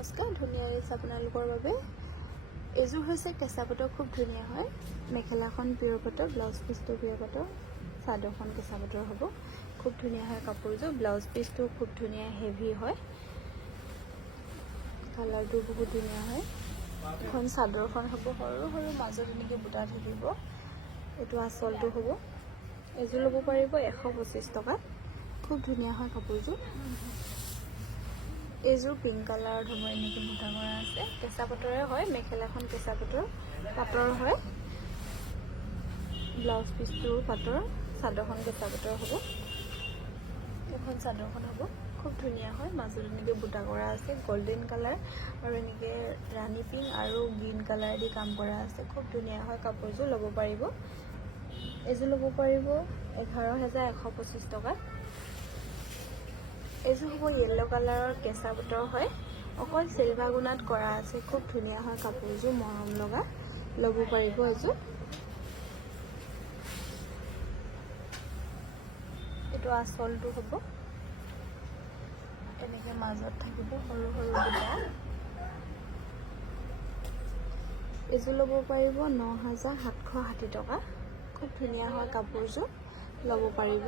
নমস্কাৰ, ধুনীয়া ৰিলছ আপোনালোকৰ বাবে। এইযোৰ হৈছে কেঁচা পাটৰ, খুব ধুনীয়া হয়। মেখেলাখন পিয়ৰ পাটৰ, ব্লাউজ পিচটো পিয়ৰ পাটৰ, চাদৰখন কেঁচা পাটৰ হ'ব। খুব ধুনীয়া হয় কাপোৰযোৰ। ব্লাউজ পিচটো খুব ধুনীয়া হেভি হয়, কালাৰটো বহুত ধুনীয়া হয়। এখন চাদৰখন হ'ব সৰু সৰু, মাজত এনেকৈ বুটা থাকিব। এইটো আঁচলটো হ'ব। এইযোৰ ল'ব পাৰিব 125 টকাত। খুব ধুনীয়া হয় কাপোৰযোৰ। এইযোৰ পিংক কালাৰত হ'ব, এনেকৈ বুটা কৰা আছে। কেঁচা পাটৰে হয়, মেখেলাখন কেঁচা পাটৰ হয়। ব্লাউজ পিচটো পাটৰ, চাদৰখন কেঁচা পাটৰ হ'ব। এখন চাদৰখন হ'ব, খুব ধুনীয়া হয়। মাজত এনেকৈ বুটা কৰা আছে, গল্ডেন কালাৰ আৰু এনেকৈ ৰাণী পিংক আৰু গ্ৰীণ কালাৰ দি কাম কৰা আছে। খুব ধুনীয়া হয় কাপোৰযোৰ, ল'ব পাৰিব। এইযোৰ ল'ব পাৰিব 11,125 টকাত। এইযোৰ হ'ব য়েল্ল' কালাৰৰ, কেঁচা পাটৰ হয়, অকল চিলভাৰ গুণাত কৰা আছে। খুব ধুনীয়া হয় কাপোৰযোৰ, মৰম লগা, ল'ব পাৰিব এইযোৰ। এইটো আঁচলটো হ'ব, এনেকৈ মাজত থাকিব সৰু সৰু বুটা। এইযোৰ ল'ব পাৰিব 9,760 টকা। খুব ধুনীয়া হয় কাপোৰযোৰ, ল'ব পাৰিব।